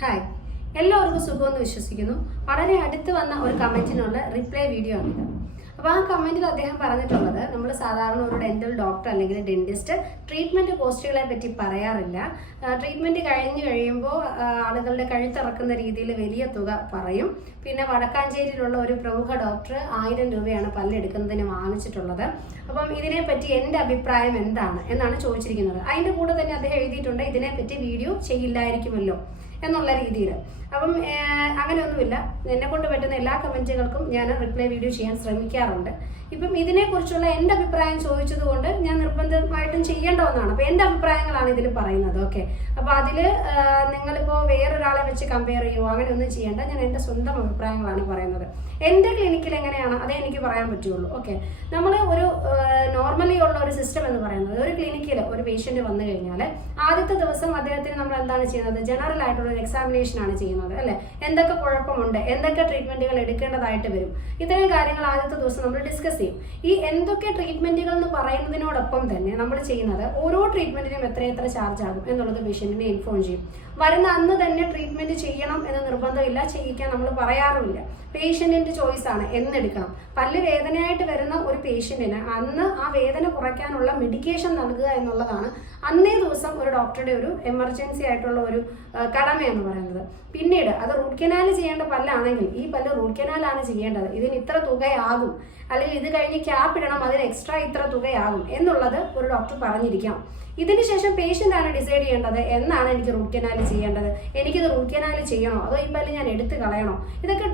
Hi, എല്ലാവർക്കും സുഖമെന്ന് വിശ്വസിക്കുന്നു. വളരെ അടുത്ത് വന്ന ഒരു കമന്റിനുള്ള റിപ്ലൈ വീഡിയോ ആണിത്. അപ്പോൾ ആ കമന്റിൽ അദ്ദേഹം പറഞ്ഞിട്ടുള്ളത്, നമ്മൾ സാധാരണ ഒരു ഡെന്റൽ ഡോക്ടർ അല്ലെങ്കിൽ ഡെന്റിസ്റ്റ് ട്രീറ്റ്മെന്റ് കോസ്റ്റുകളെ പറ്റി പറയാറില്ല. ട്രീറ്റ്മെന്റ് കഴിഞ്ഞു കഴിയുമ്പോൾ ആളുകളുടെ കഴുത്തിറക്കുന്ന രീതിയിൽ വലിയ തുക പറയും. പിന്നെ വടക്കാഞ്ചേരിയിലുള്ള ഒരു പ്രമുഖ ഡോക്ടർ 1000 രൂപയാണ് പല്ലെടുക്കുന്നതിന് വാങ്ങിച്ചിട്ടുള്ളത്. അപ്പം ഇതിനെപ്പറ്റി എൻ്റെ അഭിപ്രായം എന്താണ് എന്നാണ് ചോദിച്ചിരിക്കുന്നത്. അതിൻ്റെ കൂടെ തന്നെ അദ്ദേഹം എഴുതിയിട്ടുണ്ട്, ഇതിനെപ്പറ്റി വീഡിയോ ചെയ്യില്ലായിരിക്കുമല്ലോ എന്നുള്ള രീതിയിൽ. അപ്പം അങ്ങനെയൊന്നുമില്ല, എന്നെ കൊണ്ട് പറ്റുന്ന എല്ലാ കമന്റുകൾക്കും ഞാൻ റിപ്ലൈ വീഡിയോ ചെയ്യാൻ ശ്രമിക്കാറുണ്ട്. ഇപ്പം ഇതിനെക്കുറിച്ചുള്ള എൻ്റെ അഭിപ്രായം ചോദിച്ചതുകൊണ്ട് ഞാൻ നിർബന്ധമായിട്ടും ചെയ്യേണ്ട ഒന്നാണ്. അപ്പം എൻ്റെ അഭിപ്രായങ്ങളാണ് ഇതിൽ പറയുന്നത്. ഓക്കെ, അപ്പോൾ അതിൽ നിങ്ങളിപ്പോൾ വേറൊരാളെ വെച്ച് കമ്പയർ ചെയ്യുമോ അങ്ങനെ ഒന്നും ചെയ്യേണ്ട. ഞാൻ എൻ്റെ സ്വന്തം അഭിപ്രായങ്ങളാണ് പറയുന്നത്. എൻ്റെ ക്ലിനിക്കിൽ എങ്ങനെയാണ് അതേ എനിക്ക് പറയാൻ പറ്റുള്ളൂ. ഓക്കെ, നമ്മൾ ഒരു നോർമലി ഉള്ള ഒരു സിസ്റ്റം എന്ന് പറയുന്നത്, ഒരു ക്ലിനിക്കിൽ ഒരു പേഷ്യന്റ് വന്നു കഴിഞ്ഞാൽ ആദ്യത്തെ ദിവസം അദ്ദേഹത്തിന് നമ്മൾ എന്താണ് ചെയ്യുന്നത്, ജനറൽ ആയിട്ടുള്ള ഒരു എക്സാമിനേഷൻ ആണ് ചെയ്യുന്നത് അല്ലെ. എന്തൊക്കെ കുഴപ്പമുണ്ട്, എന്തൊക്കെ ട്രീറ്റ്മെന്റുകൾ എടുക്കേണ്ടതായിട്ട് വരും, ഇത്തരം കാര്യങ്ങൾ ആദ്യത്തെ ദിവസം നമ്മൾ ഡിസ്കസ് ചെയ്യും. ഈ എന്തൊക്കെ ട്രീറ്റ്മെന്റുകൾ എന്ന് പറയുന്നതിനോടൊപ്പം തന്നെ നമ്മൾ ചെയ്യുന്നത് ഓരോ ട്രീറ്റ്മെന്റിനും എത്ര ചാർജ് ആകും എന്നുള്ളത് പേഷ്യന്റിനെ ഇൻഫോം ചെയ്യും. വരുന്ന അന്ന് തന്നെ ട്രീറ്റ്മെന്റ് ചെയ്യണം എന്ന് നിർബന്ധമില്ല, ചെയ്യിക്കാൻ നമ്മൾ പറയാറുമില്ല. പേഷ്യന്റിന്റെ ചോയ്സ് ആണ് എന്നെടുക്കണം. പല്ല് വേദനയായിട്ട് വരുന്ന ഒരു പേഷ്യന്റിന് അന്ന് ആ വേദന കുറയ്ക്കാനുള്ള മെഡിക്കേഷൻ നൽകുക എന്നുള്ളതാണ് അന്നേ ദിവസം ഒരു ഡോക്ടറുടെ ഒരു എമർജൻസി ആയിട്ടുള്ള ഒരു കടമ എന്ന് പറയുന്നത്. പിന്നീട് അത് റൂട്ട് കനാൽ ചെയ്യേണ്ട പല്ലാണെങ്കിൽ ഈ പല്ല് റൂട്ട് കനാലാണ് ചെയ്യേണ്ടത്, ഇതിന് ഇത്ര തുകയാകും, അല്ലെങ്കിൽ ഇത് കഴിഞ്ഞ് ക്യാപ്പ് ഇടണം, അതിന് എക്സ്ട്രാ ഇത്ര തുകയാകും എന്നുള്ളത് ഒരു ഡോക്ടർ പറഞ്ഞിരിക്കാം. ഇതിന് ശേഷം പേഷ്യന്റ് ആണ് ഡിസൈഡ് ചെയ്യേണ്ടത്, എന്നാണ് എനിക്ക് റൂട്ട് കനാൽ ചെയ്യേണ്ടത്, എനിക്കിത് റൂട്ട് കനാൽ ചെയ്യണോ അതോ ഈ പല്ല് ഞാൻ എടുത്ത് കളയണോ. ഇതൊക്കെ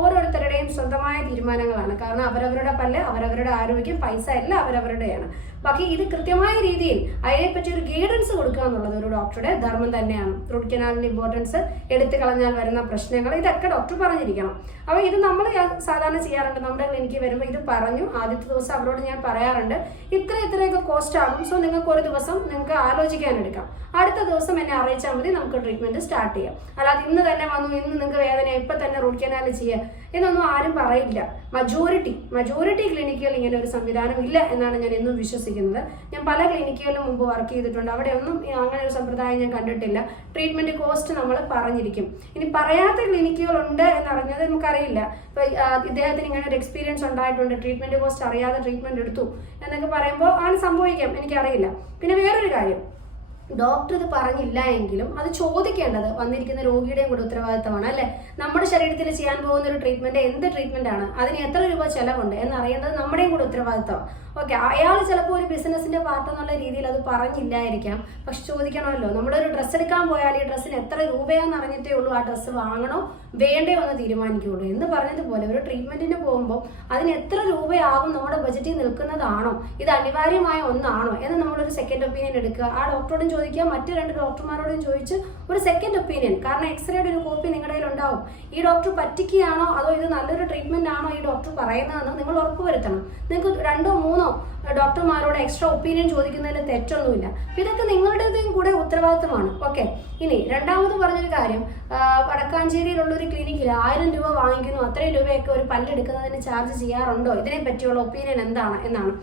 ഓരോരുത്തരുടെയും സ്വന്തമായ തീരുമാനങ്ങളാണ്. കാരണം അവരവരുടെ പല്ല്, അവരവരുടെ ആരോഗ്യം, പൈസ എല്ലാം അവരവരുടെയാണ്. ബാക്കി ഇത് കൃത്യമായ രീതിയിൽ അതിനെപ്പറ്റി ഒരു ഗൈഡൻസ് കൊടുക്കുക എന്നുള്ളത് ഒരു ഡോക്ടറുടെ ധർമ്മം തന്നെയാണ്. റൂട്ട് കനാലിന്റെ ഇമ്പോർട്ടൻസ്, എടുത്തു കളഞ്ഞാൽ വരുന്ന പ്രശ്നങ്ങൾ, ഇതൊക്കെ ഡോക്ടർ പറഞ്ഞിരിക്കണം. അപ്പോൾ ഇത് നമ്മൾ സാധാരണ ചെയ്യാറുണ്ട്. നമ്മുടെ ക്ലിനിക്കിൽ വരുമ്പോൾ ഇത് പറഞ്ഞു, ആദ്യത്തെ ദിവസം അവരോട് ഞാൻ പറയാറുണ്ട്, ഇത്രയൊക്കെ കോസ്റ്റ് ആകും, സോ നിങ്ങൾക്ക് ഒരു ദിവസം നിങ്ങൾക്ക് ആലോചിക്കാൻ എടുക്കാം, അടുത്ത ദിവസം എന്നെ അറിയിച്ചാൽ മതി, നമുക്ക് ട്രീറ്റ്മെന്റ് സ്റ്റാർട്ട് ചെയ്യാം. അല്ലാതെ ഇന്ന് തന്നെ വന്നു, ഇന്ന് നിങ്ങൾക്ക് വേദന ഇപ്പം തന്നെ റൂട്ട് കനാൽ ചെയ്യുക എന്നൊന്നും ആരും പറയില്ല. മജോറിറ്റി ക്ലിനിക്കുകൾ ഇങ്ങനെ ഒരു സംവിധാനം ഇല്ല എന്നാണ് ഞാൻ എന്നും വിശ്വസിക്കുന്നത്. ഞാൻ പല ക്ലിനിക്കുകളിലും മുമ്പ് വർക്ക് ചെയ്തിട്ടുണ്ട്, അവിടെ ഒന്നും അങ്ങനെ ഒരു സമ്പ്രദായം ഞാൻ കണ്ടിട്ടില്ല. ട്രീറ്റ്മെന്റ് കോസ്റ്റ് നമ്മൾ പറഞ്ഞിരിക്കും. ഇനി പറയാത്ത ക്ലിനിക്കുകളുണ്ട് എന്നറിഞ്ഞത് നമുക്കറിയില്ല. ഇപ്പൊ ഇദ്ദേഹത്തിന് ഇങ്ങനെ ഒരു എക്സ്പീരിയൻസ് ഉണ്ടായിട്ടുണ്ട്, ട്രീറ്റ്മെന്റ് കോസ്റ്റ് അറിയാതെ ട്രീറ്റ്മെന്റ് എടുത്തു എന്നൊക്കെ പറയുമ്പോൾ അങ്ങനെ സംഭവിക്കാം, എനിക്കറിയില്ല. പിന്നെ വേറൊരു കാര്യം, ഡോക്ടർ ഇത് പറഞ്ഞില്ല എങ്കിലും അത് ചോദിക്കേണ്ടത് വന്നിരിക്കുന്ന രോഗിയുടെയും കൂടെ ഉത്തരവാദിത്തമാണ് അല്ലെ. നമ്മുടെ ശരീരത്തിൽ ചെയ്യാൻ പോകുന്ന ഒരു ട്രീറ്റ്മെന്റ് എന്ത് ട്രീറ്റ്മെന്റ് ആണ്, അതിന് എത്ര രൂപ ചെലവുണ്ട് എന്നറിയേണ്ടത് നമ്മുടെയും കൂടെ ഉത്തരവാദിത്തമാണ്. ഓക്കെ, അയാൾ ചിലപ്പോൾ ഒരു ബിസിനസിന്റെ പാർട്ട് എന്നുള്ള രീതിയിൽ അത് പറഞ്ഞില്ലായിരിക്കാം, പക്ഷെ ചോദിക്കണമല്ലോ. നമ്മളൊരു ഡ്രസ്സ് എടുക്കാൻ പോയാൽ ഈ ഡ്രസ്സിന് എത്ര രൂപയാണെന്ന് അറിഞ്ഞിട്ടേ ഉള്ളൂ ആ ഡ്രസ്സ് വാങ്ങണോ വേണ്ടയോ എന്ന് തീരുമാനിക്കുകയുള്ളൂ. എന്ന് പറഞ്ഞതുപോലെ ഒരു ട്രീറ്റ്മെന്റിന് പോകുമ്പോൾ അതിന് എത്ര രൂപയാകും, നമ്മുടെ ബജറ്റിൽ നിൽക്കുന്നതാണോ, ഇത് അനിവാര്യമായ ഒന്നാണോ എന്ന് നമ്മളൊരു സെക്കൻഡ് ഒപ്പീനിയൻ എടുക്കുക. ആ ഡോക്ടറോടും ചോദിക്കുക, മറ്റു 2 ഡോക്ടർമാരോടും ചോദിച്ച് ഒരു സെക്കൻഡ് ഒപ്പീനിയൻ. കാരണം എക്സ്റേയുടെ ഒരു കോപ്പി നിങ്ങളുടെ കയ്യിൽ ഉണ്ടാവും. ഈ ഡോക്ടർ പറ്റിക്കുകയാണോ അതോ ഇത് നല്ലൊരു ട്രീറ്റ്മെന്റ് ആണോ ഈ ഡോക്ടർ പറയുന്നതെന്ന് നിങ്ങൾ ഉറപ്പുവരുത്തണം. നിങ്ങൾക്ക് 2 3 ഡോക്ടർമാരോട് എക്സ്ട്രാ ഒപ്പീനിയൻ ചോദിക്കുന്നതിൽ തെറ്റൊന്നുമില്ല. ഇതൊക്കെ നിങ്ങളുടേതും കൂടെ ഉത്തരവാദിത്തമാണ്. ഓക്കെ, ഇനി രണ്ടാമത് പറഞ്ഞൊരു കാര്യം, വടക്കാഞ്ചേരിയിലുള്ള ഒരു ക്ലിനിക്കിൽ 1000 രൂപ വാങ്ങിക്കുന്നു, അത്രയും രൂപയൊക്കെ ഒരു പല്ലെടുക്കുന്നതിന് ചാർജ് ചെയ്യാറുണ്ടോ, ഇതിനെ പറ്റിയുള്ള ഒപ്പീനിയൻ എന്താണ് എന്നാണ്.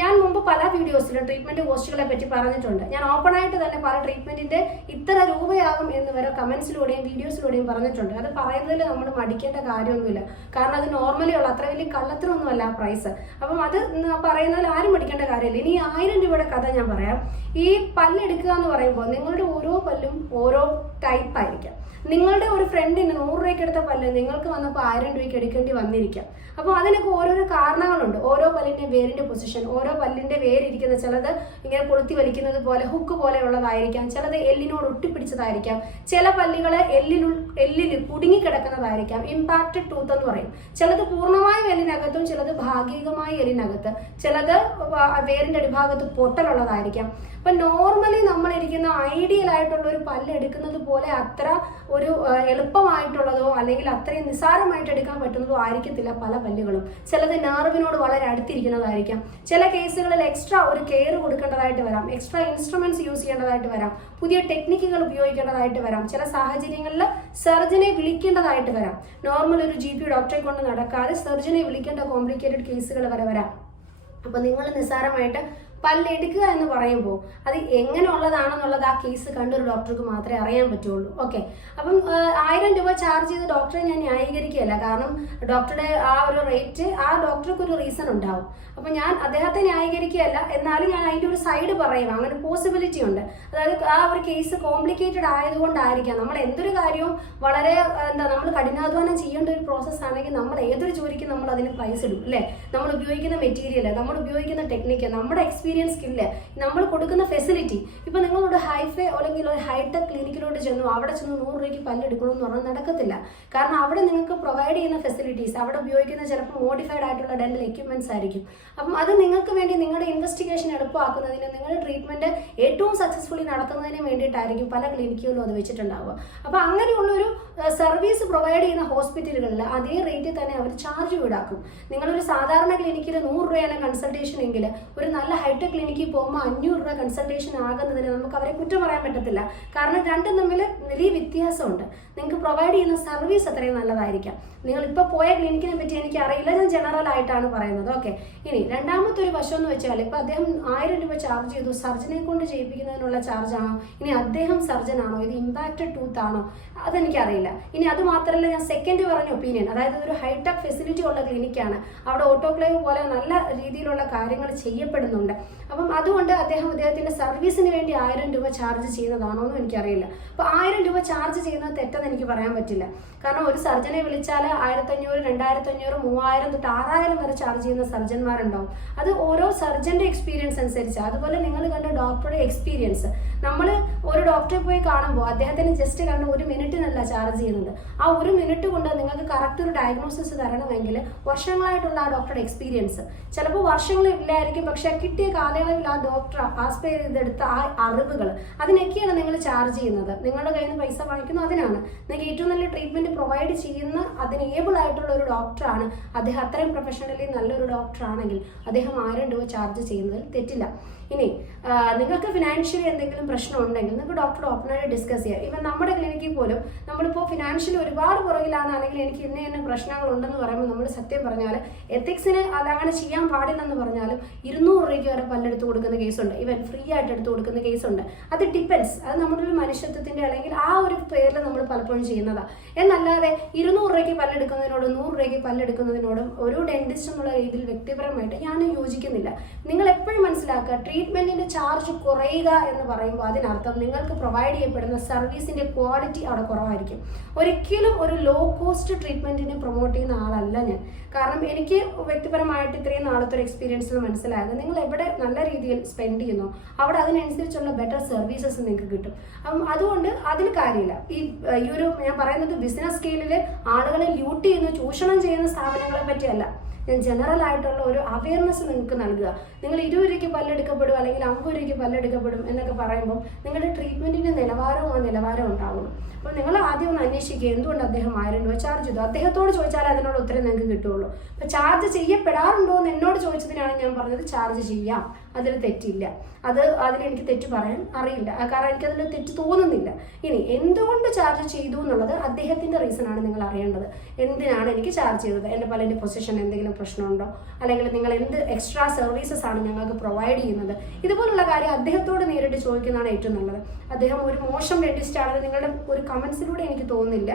ഞാൻ മുമ്പ് പല വീഡിയോസിലും ട്രീറ്റ്മെന്റ് കോസ്റ്റുകളെ പറ്റി പറഞ്ഞിട്ടുണ്ട്. ഞാൻ ഓപ്പൺ ആയിട്ട് തന്നെ പല ട്രീറ്റ്മെന്റിന്റെ ഇത്ര രൂപയാകും എന്ന് വരെ കമന്റ്സിലൂടെയും വീഡിയോസിലൂടെയും പറഞ്ഞിട്ടുണ്ട്. അത് പറയുന്നതിൽ നമ്മൾ മടിക്കേണ്ട കാര്യമൊന്നുമില്ല. കാരണം അത് നോർമലി ഉള്ള അത്ര വലിയ കള്ളത്തിനൊന്നുമല്ല ആ പ്രൈസ്. അപ്പം അത് പറയുന്നതിൽ ആരും മടിക്കേണ്ട കാര്യമില്ല. ഇനി 1000 രൂപയുടെ കഥ ഞാൻ പറയാം. ഈ പല്ലെടുക്കുക എന്ന് പറയുമ്പോൾ നിങ്ങളുടെ ഓരോ പല്ലും ഓരോ ടൈപ്പ് ആയിരിക്കാം. നിങ്ങളുടെ ഒരു ഫ്രണ്ടിന് 100 രൂപയ്ക്ക് എടുത്ത പല്ല് നിങ്ങൾക്ക് വന്നപ്പോൾ 1000 രൂപയ്ക്ക് എടുക്കേണ്ടി വന്നിരിക്കാം. അപ്പോൾ അതിനൊക്കെ ഓരോരോ കാരണങ്ങളുണ്ട്. ഓരോ പല്ലിന്റെ വേരിന്റെ പൊസിഷൻ, ഓരോ പല്ലിന്റെ വേരിയിരിക്കുന്ന, ചിലത് ഇങ്ങനെ കൊളുത്തി വലിക്കുന്നത് പോലെ ഹുക്ക് പോലെയുള്ളതായിരിക്കാം, ചിലത് എല്ലിനോട് ഒട്ടിപ്പിടിച്ചതായിരിക്കാം, ചില പല്ലുകൾ എല്ലിൽ കുടുങ്ങിക്കിടക്കുന്നതായിരിക്കാം, ഇമ്പാക്റ്റഡ് ടൂത്ത് എന്ന് പറയും. ചിലത് പൂർണ്ണമായും എല്ലിനകത്തും ചിലത് ഭാഗികമായി എല്ലിനകത്ത്, ചിലത് വേരിന്റെ അടിഭാഗത്ത് പൊട്ടലുള്ളതായിരിക്കാം. അപ്പൊ നോർമലി നമ്മൾ ഇരിക്കുന്ന ഐഡിയൽ ആയിട്ടുള്ള ഒരു പല്ല് എടുക്കുന്നത് പോലെ അത്ര ഒരു എളുപ്പമായിട്ടുള്ളതോ അല്ലെങ്കിൽ അത്രയും നിസ്സാരമായിട്ട് എടുക്കാൻ പറ്റുന്നതോ ആയിരിക്കത്തില്ല പല പല്ലുകളും. ചിലത് നെർവിനോട് വളരെ അടുത്തിരിക്കുന്നതായിരിക്കാം. ചില കേസുകളിൽ എക്സ്ട്രാ ഒരു കെയർ കൊടുക്കേണ്ടതായിട്ട് വരാം, എക്സ്ട്രാ ഇൻസ്ട്രുമെന്റ്സ് യൂസ് ചെയ്യേണ്ടതായിട്ട് വരാം, പുതിയ ടെക്നിക്കുകൾ ഉപയോഗിക്കേണ്ടതായിട്ട് വരാം, ചില സാഹചര്യങ്ങളിൽ സർജനെ വിളിക്കേണ്ടതായിട്ട് വരാം. നോർമൽ ഒരു GP ഡോക്ടറെ കൊണ്ട് നടക്കാതെ സർജനെ വിളിക്കേണ്ട കോംപ്ലിക്കേറ്റഡ് കേസുകൾ വരെ വരാം. അപ്പൊ നിങ്ങൾ നിസ്സാരമായിട്ട് പല്ലെടുക്കുക എന്ന് പറയുമ്പോൾ അത് എങ്ങനെയുള്ളതാണെന്നുള്ളത് ആ കേസ് കണ്ടൊരു ഡോക്ടർക്ക് മാത്രമേ അറിയാൻ പറ്റുള്ളൂ. ഓക്കെ, അപ്പം 1000 രൂപ ചാർജ് ചെയ്ത് ഡോക്ടറെ ഞാൻ ന്യായീകരിക്കുകയല്ല. കാരണം ഡോക്ടറുടെ ആ ഒരു റേറ്റ് ആ ഡോക്ടർക്ക് ഒരു റീസൺ ഉണ്ടാവും. അപ്പം ഞാൻ അദ്ദേഹത്തെ ന്യായീകരിക്കുകയല്ല, എന്നാലും ഞാൻ അതിൻ്റെ ഒരു സൈഡ് പറയുക. അങ്ങനെ പോസിബിലിറ്റി ഉണ്ട്. അതായത് ആ ഒരു കേസ് കോംപ്ലിക്കേറ്റഡ് ആയതുകൊണ്ടായിരിക്കാം. നമ്മൾ എന്തൊരു കാര്യവും വളരെ നമ്മൾ കഠിനാധ്വാനം ചെയ്യേണ്ട ഒരു പ്രോസസ്സ് ആണെങ്കിൽ നമ്മൾ ഏതൊരു ജോലിക്കും നമ്മൾ അതിന് പ്രൈസ് ഇടും അല്ലേ. നമ്മൾ ഉപയോഗിക്കുന്ന മെറ്റീരിയൽ, നമ്മൾ ഉപയോഗിക്കുന്ന ടെക്നിക്ക്, നമ്മുടെ എക്സ്പീരിയൻസ് സ്കില്ല്, നമ്മൾ കൊടുക്കുന്ന ഫെസിലിറ്റി. ഇപ്പം നിങ്ങളോട് ഹൈഫൈ അല്ലെങ്കിൽ ഒരു ഹൈടെക് ക്ലിനിക്കിലോട്ട് ചെന്നു അവിടെ ചെന്ന് 100 രൂപയ്ക്ക് പല്ലെടുക്കണമെന്ന് പറഞ്ഞാൽ നടക്കത്തില്ല. കാരണം അവിടെ നിങ്ങൾക്ക് പ്രൊവൈഡ് ചെയ്യുന്ന ഫെസിലിറ്റീസ്, അവിടെ ഉപയോഗിക്കുന്ന ചിലപ്പോൾ മോഡിഫൈഡ് ആയിട്ടുള്ള ഡെന്റൽ എക്യുപ്മെന്റ്സ് ആയിരിക്കും. അപ്പം അത് നിങ്ങൾക്ക് വേണ്ടി നിങ്ങളുടെ ഇൻവെസ്റ്റിഗേഷൻ എളുപ്പമാക്കുന്നതിന്, നിങ്ങളുടെ ട്രീറ്റ്മെന്റ് ഏറ്റവും സക്സസ്ഫുള്ളി നടത്തുന്നതിന് വേണ്ടിയിട്ടായിരിക്കും പല ക്ലിനിക്കുകളും അത് വെച്ചിട്ടുണ്ടാവുക. അപ്പോൾ അങ്ങനെയുള്ളൊരു സർവീസ് പ്രൊവൈഡ് ചെയ്യുന്ന ഹോസ്പിറ്റലുകളിൽ അതേ റേറ്റിൽ തന്നെ അവർ ചാർജ് ഈടാക്കും. നിങ്ങളൊരു സാധാരണ ക്ലിനിക്കിൽ 100 രൂപയാണ് കൺസൾട്ടേഷൻ എങ്കിൽ ഒരു നല്ല ഹൈടെക് ക്ലിനിക്കിൽ പോകുമ്പോൾ 500 രൂപ കൺസൾട്ടേഷൻ ആകുന്നതിന് നമുക്ക് അവരെ കുറ്റം പറയാൻ പറ്റത്തില്ല. കാരണം രണ്ടും തമ്മിൽ വലിയ വ്യത്യാസമുണ്ട്. നിങ്ങൾക്ക് പ്രൊവൈഡ് ചെയ്യുന്ന സർവീസ് അത്രയും നല്ലതായിരിക്കാം. നിങ്ങൾ ഇപ്പോൾ പോയ ക്ലിനിക്കിനെ പറ്റി എനിക്ക് അറിയില്ല, ഞാൻ ജനറൽ ആയിട്ടാണ് പറയുന്നത്. ഓക്കെ, ഇനി രണ്ടാമത്തെ ഒരു വശം എന്ന് വെച്ചാൽ ഇപ്പം അദ്ദേഹം 1000 രൂപ ചാർജ് ചെയ്തു, സർജനെ കൊണ്ട് ചെയ്യിപ്പിക്കുന്നതിനുള്ള ചാർജ് ആണോ, ഇനി അദ്ദേഹം സർജൻ ആണോ, ഇത് ഇമ്പാക്റ്റഡ് ടൂത്ത് ആണോ, അതെനിക്കറിയില്ല. ഇനി അത് മാത്രമല്ല, ഞാൻ സെക്കൻഡ് പറഞ്ഞ ഒപ്പീനിയൻ, അതായത് ഒരു ഹൈടെക് ഫെസിലിറ്റി ഉള്ള ക്ലിനിക്കാണ്, അവിടെ ഓട്ടോക്ലേവ് പോലെ നല്ല രീതിയിലുള്ള കാര്യങ്ങൾ ചെയ്യപ്പെടുന്നുണ്ട്. അപ്പം അതുകൊണ്ട് അദ്ദേഹത്തിന്റെ സർവീസിന് വേണ്ടി 1000 രൂപ ചാർജ് ചെയ്യുന്നതാണോ എന്നും എനിക്കറിയില്ല. അപ്പോൾ 1000 രൂപ ചാർജ് ചെയ്യുന്നത് തെറ്റെന്ന് എനിക്ക് പറയാൻ പറ്റില്ല. കാരണം ഒരു സർജനെ വിളിച്ചാൽ 1500, 2500, 3000 തൊട്ട് 6000 വരെ ചാർജ് ചെയ്യുന്ന സർജന്മാരുണ്ടാവും. അത് ഓരോ സർജന്റെ എക്സ്പീരിയൻസ് അനുസരിച്ച്. അതുപോലെ നിങ്ങൾ കണ്ട ഡോക്ടറുടെ എക്സ്പീരിയൻസ്. നമ്മൾ ഒരു ഡോക്ടറെ പോയി കാണുമ്പോൾ അദ്ദേഹത്തിന് ജസ്റ്റ് കണ്ട് 1 മിനിറ്റിനല്ല ചാർജ് ചെയ്യുന്നത്. ആ 1 മിനിറ്റ് കൊണ്ട് നിങ്ങൾക്ക് കറക്റ്റ് ഒരു ഡയഗ്നോസിസ് തരണമെങ്കിൽ വർഷങ്ങളായിട്ടുള്ള ആ ഡോക്ടറുടെ എക്സ്പീരിയൻസ്, ചിലപ്പോൾ വർഷങ്ങളില്ലായിരിക്കും, പക്ഷെ കിട്ടിയ കാലയളവിൽ ആ ഡോക്ടർ ആസ്പയർ ചെയ്തെടുത്ത ആ അറിവുകൾ, അതിനൊക്കെയാണ് നിങ്ങൾ ചാർജ് ചെയ്യുന്നത്. നിങ്ങളുടെ കയ്യിൽ നിന്ന് പൈസ വാങ്ങിക്കുന്നു അതിനാണ്. നിങ്ങൾക്ക് ഏറ്റവും നല്ല ട്രീറ്റ്മെന്റ് പ്രൊവൈഡ് ചെയ്യുന്ന അതിന് ഏബിൾ ആയിട്ടുള്ള ഒരു ഡോക്ടറാണ് അദ്ദേഹം. അത്രയും പ്രൊഫഷണലി നല്ലൊരു ഡോക്ടറാണെങ്കിൽ അദ്ദേഹം 1000 രൂപ ചാർജ് ചെയ്യുന്നതിൽ തെറ്റില്ല. ഇനി നിങ്ങൾക്ക് ഫിനാൻഷ്യലി എന്തെങ്കിലും പ്രശ്നം ഉണ്ടെങ്കിൽ നിങ്ങൾക്ക് ഡോക്ടർ ഓപ്പണായിട്ട് ഡിസ്കസ് ചെയ്യാം. ഇവൻ നമ്മുടെ ക്ലിനിക്കിൽ പോലും നമ്മളിപ്പോൾ ഫിനാൻഷ്യലി ഒരുപാട് പുറകിലാണ്, അല്ലെങ്കിൽ എനിക്ക് ഇന്ന പ്രശ്നങ്ങൾ ഉണ്ടെന്ന് പറയുമ്പോൾ നമ്മൾ സത്യം പറഞ്ഞാൽ എത്തിക്സിന് അതങ്ങനെ ചെയ്യാൻ പാടില്ലെന്ന് പറഞ്ഞാലും 200 രൂപയ്ക്ക് വരെ പല്ലെടുത്ത് കൊടുക്കുന്ന കേസുണ്ട്. ഇവൻ ഫ്രീ ആയിട്ട് എടുത്ത് കൊടുക്കുന്ന കേസുണ്ട്. അത് ഡിപ്പെൻസ്. അത് നമ്മുടെ ഒരു മനുഷ്യത്വത്തിന്റെ അല്ലെങ്കിൽ ആ ഒരു പേരിൽ നമ്മൾ പലപ്പോഴും ചെയ്യുന്നതാണ്. എന്നല്ലാതെ 200 രൂപയ്ക്ക് പല്ലെടുക്കുന്നതിനോടും 100 രൂപയ്ക്ക് പല്ലെടുക്കുന്നതിനോടും ഒരു ഡെന്റിസ്റ്റ് എന്നുള്ള രീതിയിൽ വ്യക്തിപരമായിട്ട് ഞാൻ യോജിക്കുന്നില്ല. നിങ്ങൾ എപ്പോഴും മനസ്സിലാക്കുക, ട്രീറ്റ്മെന്റിന്റെ ചാർജ് കുറയുക എന്ന് പറയുമ്പോൾ അതിനർത്ഥം നിങ്ങൾക്ക് പ്രൊവൈഡ് ചെയ്യപ്പെടുന്ന സർവീസിന്റെ ക്വാളിറ്റി അവിടെ കുറവായിരിക്കും. ഒരിക്കലും ഒരു ലോ കോസ്റ്റ് ട്രീറ്റ്മെന്റിനെ പ്രൊമോട്ട് ചെയ്യുന്ന ആളല്ല ഞാൻ. കാരണം എനിക്ക് വ്യക്തിപരമായിട്ട് ഇത്രയും നാളത്തെ ഒരു എക്സ്പീരിയൻസിൽ മനസ്സിലായത്, നിങ്ങൾ എവിടെ നല്ല രീതിയിൽ സ്പെൻഡ് ചെയ്യുന്നു അവിടെ അതിനനുസരിച്ചുള്ള ബെറ്റർ സർവീസസ് നിങ്ങൾക്ക് കിട്ടും. അപ്പം അതുകൊണ്ട് അതിൽ കാര്യമില്ല. ഈ ഒരു ഞാൻ പറയുന്നത് ബിസിനസ് സ്കെയിലിൽ ആളുകളെ ലൂട്ട് ചെയ്യുന്ന, ചൂഷണം ചെയ്യുന്ന സ്ഥാപനങ്ങളെ പറ്റിയല്ല. ഞാൻ ജനറൽ ആയിട്ടുള്ള ഒരു അവയർനെസ് നിങ്ങൾക്ക് നൽകുക. നിങ്ങൾ 20 രൂപയ്ക്ക് പല്ലെടുക്കപ്പെടും അല്ലെങ്കിൽ 50 രൂപയ്ക്ക് പല്ലെടുക്കപ്പെടും എന്നൊക്കെ പറയുമ്പോൾ നിങ്ങളുടെ ട്രീറ്റ്മെന്റിന്റെ നിലവാരവും ആ നിലവാരം ഉണ്ടാവുള്ളൂ. അപ്പോൾ നിങ്ങൾ ആദ്യം ഒന്ന് അന്വേഷിക്കുക, എന്തുകൊണ്ട് അദ്ദേഹം 1000 രൂപ ചാർജ് ചെയ്തു. അദ്ദേഹത്തോട് ചോദിച്ചാൽ അതിനുള്ള ഉത്തരം നിങ്ങൾക്ക് കിട്ടുള്ളൂ. അപ്പോൾ ചാർജ് ചെയ്യപ്പെടാറുണ്ടോ എന്ന് എന്നോട് ചോദിച്ചതിനാണ് ഞാൻ പറഞ്ഞത് ചാർജ് ചെയ്യാം, അതിൽ തെറ്റില്ല. അതിലെനിക്ക് തെറ്റ് പറയാൻ അറിയില്ല, കാരണം എനിക്കതിൽ തെറ്റ് തോന്നുന്നില്ല. ഇനി എന്തുകൊണ്ട് ചാർജ് ചെയ്തു എന്നുള്ളത് അദ്ദേഹത്തിന്റെ റീസൺ ആണ് നിങ്ങൾ അറിയേണ്ടത്. എന്തിനാണ് എനിക്ക് ചാർജ് ചെയ്തത്, എൻ്റെ പല്ലിൻ്റെ പൊസിഷൻ എന്തെങ്കിലും പ്രശ്നമുണ്ടോ, അല്ലെങ്കിൽ നിങ്ങൾ എന്ത് എക്സ്ട്രാ സർവീസസ് ആണ് ഞങ്ങൾക്ക് പ്രൊവൈഡ് ചെയ്യുന്നത്, ഇതുപോലുള്ള കാര്യം അദ്ദേഹത്തോട് നേരിട്ട് ചോദിക്കുന്നതാണ് ഏറ്റവും നല്ലത്. അദ്ദേഹം ഒരു മോശം ഡെന്റിസ്റ്റ് ആണെന്ന് നിങ്ങളുടെ ഒരു കമന്റ്സിലൂടെ എനിക്ക് തോന്നുന്നില്ല.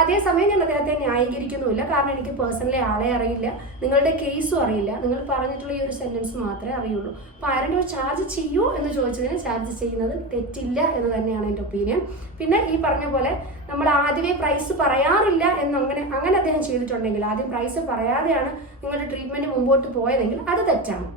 അതേസമയം ഞാൻ അദ്ദേഹത്തെ ന്യായീകരിക്കുന്നുമില്ല, കാരണം എനിക്ക് പേഴ്സണലി ആളെ അറിയില്ല, നിങ്ങളുടെ കേസും അറിയില്ല. നിങ്ങൾ പറഞ്ഞിട്ടുള്ള ഈ ഒരു സെന്റൻസ് മാത്രമേ അറിയുള്ളൂ. അപ്പോൾ 1000 രൂപ ചാർജ് ചെയ്യൂ എന്ന് ചോദിച്ചതിന് ചാർജ് ചെയ്യുന്നത് തെറ്റില്ല എന്ന് തന്നെയാണ് എൻ്റെ ഒപ്പീനിയൻ. പിന്നെ ഈ പറഞ്ഞ പോലെ നമ്മൾ ആദ്യമേ പ്രൈസ് പറയാറില്ല അങ്ങനെ അദ്ദേഹം ചെയ്തിട്ടുണ്ടെങ്കിൽ, ആദ്യം പ്രൈസ് പറയാതെയാണ് നിങ്ങളുടെ ട്രീറ്റ്മെന്റ് മുമ്പോട്ട് പോയതെങ്കിൽ അത് തെറ്റാണ്.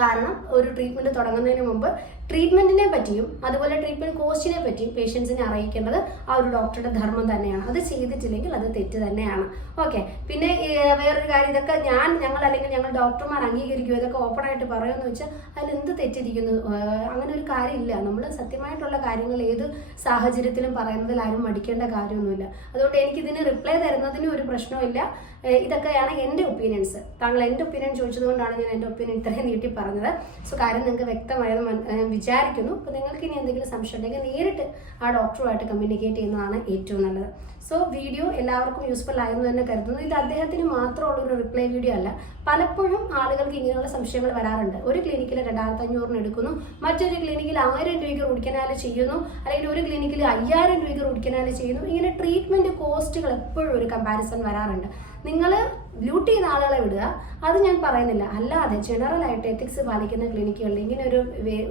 കാരണം ഒരു ട്രീറ്റ്മെന്റ് തുടങ്ങുന്നതിന് മുമ്പ് ട്രീറ്റ്മെന്റിനെ പറ്റിയും അതുപോലെ ട്രീറ്റ്മെന്റ് കോസ്റ്റിനെ പറ്റിയും പേഷ്യൻസിനെ അറിയിക്കേണ്ടത് ആ ഒരു ഡോക്ടറുടെ ധർമ്മം തന്നെയാണ്. അത് ചെയ്തിട്ടില്ലെങ്കിൽ അത് തെറ്റ് തന്നെയാണ്. ഓക്കെ, പിന്നെ വേറൊരു കാര്യം, ഇതൊക്കെ ഞങ്ങൾ അല്ലെങ്കിൽ ഞങ്ങൾ ഡോക്ടർമാർ അംഗീകരിക്കുമോ, ഇതൊക്കെ ഓപ്പൺ ആയിട്ട് പറയുമെന്ന് വെച്ചാൽ അതിൽ എന്ത് തെറ്റിരിക്കുന്നു? അങ്ങനെ ഒരു കാര്യമില്ല. നമ്മൾ സത്യമായിട്ടുള്ള കാര്യങ്ങൾ ഏത് സാഹചര്യത്തിലും പറയുന്നതിൽ ആരും മടിക്കേണ്ട കാര്യമൊന്നുമില്ല. അതുകൊണ്ട് എനിക്കിതിന് റിപ്ലൈ തരുന്നതിനും ഒരു പ്രശ്നമില്ല. ഇതൊക്കെയാണ് എൻ്റെ ഒപ്പീനിയൻസ്. താങ്കൾ എൻ്റെ ഒപ്പീനിയൻ ചോദിച്ചതുകൊണ്ടാണ് ഞാൻ എൻ്റെ ഒപ്പീനിയൻ ഇത്രയും നീട്ടി പറഞ്ഞത്. സോ കാര്യം നിങ്ങൾക്ക് വ്യക്തമായെന്ന് വിചാരിക്കുന്നു. അപ്പോൾ നിങ്ങൾക്ക് ഇനി എന്തെങ്കിലും സംശയം ഉണ്ടെങ്കിൽ നേരിട്ട് ആ ഡോക്ടറുമായിട്ട് കമ്മ്യൂണിക്കേറ്റ് ചെയ്യുന്നതാണ് ഏറ്റവും നല്ലത്. സോ വീഡിയോ എല്ലാവർക്കും യൂസ്ഫുൾ ആയെന്ന് തന്നെ കരുതുന്നു. ഇത് അദ്ദേഹത്തിന് മാത്രമുള്ള ഒരു റിപ്ലൈ വീഡിയോ അല്ല, പലപ്പോഴും ആളുകൾക്ക് ഇങ്ങനെയുള്ള സംശയങ്ങൾ വരാറുണ്ട്. ഒരു ക്ലിനിക്കിൽ 2500 എടുക്കുന്നു, മറ്റൊരു ക്ലിനിക്കിൽ 1000 രൂപയ്ക്ക് റൂട്ട് കനാൽ ചെയ്യുന്നു, അല്ലെങ്കിൽ ഒരു ക്ലിനിക്കിൽ 5000 രൂപയ്ക്ക് റൂട്ട് കനാൽ ചെയ്യുന്നു. ഇങ്ങനെ ട്രീറ്റ്മെന്റ് കോസ്റ്റുകൾ എപ്പോഴും ഒരു കമ്പാരിസൺ വരാറുണ്ട്. നിങ്ങൾ ഡ്യൂട്ടി ചെയ്യുന്ന ആളുകളെ വിടുക, അത് ഞാൻ പറയുന്നില്ല. അല്ലാതെ ജനറൽ ആയിട്ട് എത്തിക്സ് പാലിക്കുന്ന ക്ലിനിക്കുകളിൽ ഇങ്ങനെ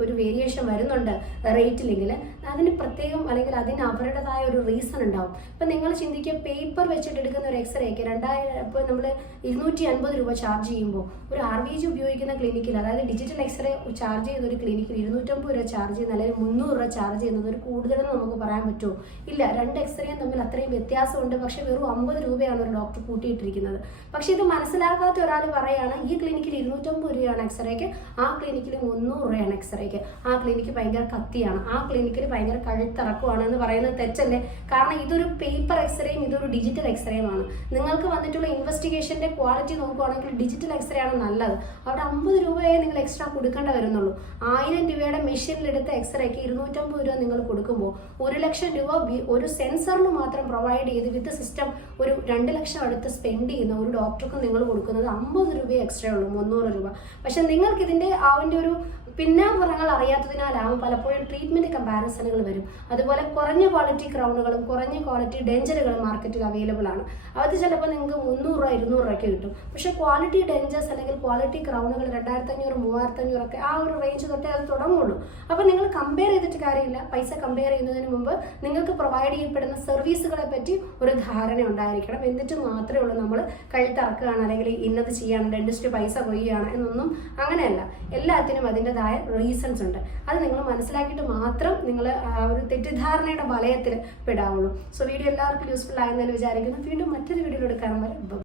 ഒരു വേരിയേഷൻ വരുന്നുണ്ട് റേറ്റിലെങ്കിൽ അതിന് പ്രത്യേകം അല്ലെങ്കിൽ അതിന് അവരുടേതായ ഒരു റീസൺ ഉണ്ടാവും. ഇപ്പം നിങ്ങൾ ചിന്തിക്കുക, പേപ്പർ വെച്ചിട്ട് എടുക്കുന്ന ഒരു എക്സ്റേക്ക് 2000 ഇപ്പോൾ നമ്മൾ 250 രൂപ ചാർജ് ചെയ്യുമ്പോൾ ഒരു RVG ഉപയോഗിക്കുന്ന ക്ലിനിക്കിൽ, അതായത് ഡിജിറ്റൽ എക്സ്റേ ചാർജ് ചെയ്യുന്ന ഒരു ക്ലിനിക്കിൽ 250 രൂപ ചാർജ് ചെയ്യുന്ന അല്ലെങ്കിൽ 300 രൂപ ചാർജ് ചെയ്യുന്നത് ഒരു കൂടുതലെന്ന് നമുക്ക് പറയാൻ പറ്റുമോ? ഇല്ല. 2 എക്സ്റേയും തമ്മിൽ അത്രയും വ്യത്യാസമുണ്ട്. പക്ഷെ വെറും 50 രൂപയാണ് ഒരു ഡോക്ടർ കൂട്ടിയിട്ടിരിക്കുന്നത്. പക്ഷെ ഇത് മനസ്സിലാക്കാത്ത ഒരാൾ പറയാണ് ഈ ക്ലിനിക്കിൽ 250 രൂപയാണ് എക്സ്റേക്ക്, ആ ക്ലിനിക്കിൽ 300 രൂപയാണ് എക്സ്റേക്ക്, ആ ക്ലിനിക്ക് ഭയങ്കര കത്തിയാണ്, ആ ക്ലിനിക്കിൽ ഭയങ്കര കഴുത്തിറക്കുവാണ് എന്ന് പറയുന്നത് തെറ്റല്ലേ? കാരണം ഇതൊരു പേപ്പർ എക്സ്റേയും ഇതൊരു ഡിജിറ്റൽ എക്സ്റേയുമാണ്. നിങ്ങൾക്ക് വന്നിട്ടുള്ള ഇൻവെസ്റ്റിഗേഷന്റെ ക്വാളിറ്റി നോക്കുവാണെങ്കിൽ ഡിജിറ്റൽ എക്സ്റേ ആണ് നല്ലത്. അവിടെ 50 രൂപയെ നിങ്ങൾ എക്സ്ട്രാ കൊടുക്കേണ്ട വരുന്നുള്ളൂ. 1000 രൂപയുടെ മെഷീനിലെടുത്ത എക്സ്റേക്ക് 250 രൂപ നിങ്ങൾ കൊടുക്കുമ്പോൾ 1 ലക്ഷം രൂപ ഒരു സെൻസറിന് മാത്രം പ്രൊവൈഡ് ചെയ്ത് വിത്ത് സിസ്റ്റം ഒരു 2 ലക്ഷം അടുത്ത് സ്പെൻഡ് ചെയ്യുന്ന ഒരു ഡോക്ടർക്ക് നിങ്ങൾ കൊടുക്കുന്നത് 50 രൂപ എക്സ്ട്രാ ഉള്ളൂ, 300 രൂപ. പക്ഷെ നിങ്ങൾക്ക് ഇതിന്റെ അതിന്റെ ഒരു പിന്നാമ്പുറങ്ങൾ അറിയാത്തതിനാലാവും പലപ്പോഴും ട്രീറ്റ്മെന്റ് കമ്പാരിസണുകൾ വരും. അതുപോലെ കുറഞ്ഞ ക്വാളിറ്റി ക്രൗണുകളും കുറഞ്ഞ ക്വാളിറ്റി ഡെഞ്ചറുകളും മാർക്കറ്റിൽ അവൈലബിൾ ആണ്. അത് ചിലപ്പോൾ നിങ്ങൾക്ക് 300 രൂപ 200 രൂപയ്ക്ക് കിട്ടും. പക്ഷെ ക്വാളിറ്റി ഡെഞ്ചേഴ്സ് അല്ലെങ്കിൽ ക്വാളിറ്റി ക്രൗണുകൾ 2500 3500 ഒക്കെ ആ ഒരു റേഞ്ച് തൊട്ടേ അത് തുടങ്ങുള്ളൂ. അപ്പോൾ നിങ്ങൾ കമ്പയർ ചെയ്തിട്ട് കാര്യമില്ല. പൈസ കമ്പയർ ചെയ്യുന്നതിന് മുമ്പ് നിങ്ങൾക്ക് പ്രൊവൈഡ് ചെയ്യപ്പെടുന്ന സർവീസുകളെ പറ്റി ഒരു ധാരണ ഉണ്ടായിരിക്കണം. എന്നിട്ട് മാത്രമേ ഉള്ളൂ നമ്മൾ കഴുത്തിറക്കുകയാണ് അല്ലെങ്കിൽ ഇന്നത് ചെയ്യാണ്, ഡെന്റിസ്റ്റ് പൈസ കൊയ്യുകയാണ് എന്നൊന്നും അങ്ങനെയല്ല. എല്ലാത്തിനും അതിൻ്റെതായ റീസൺസ് ഉണ്ട്. അത് നിങ്ങൾ മനസ്സിലാക്കിയിട്ട് മാത്രം നിങ്ങൾ ഒരു തെറ്റിദ്ധാരണയുടെ വലയത്തിൽ പെടാവുള്ളൂ. സോ വീഡിയോ എല്ലാവർക്കും യൂസ്ഫുൾ ആയെന്ന് വിചാരിക്കുന്നു. വീണ്ടും മറ്റൊരു വീഡിയോയിൽ എടുക്കാൻ വരെ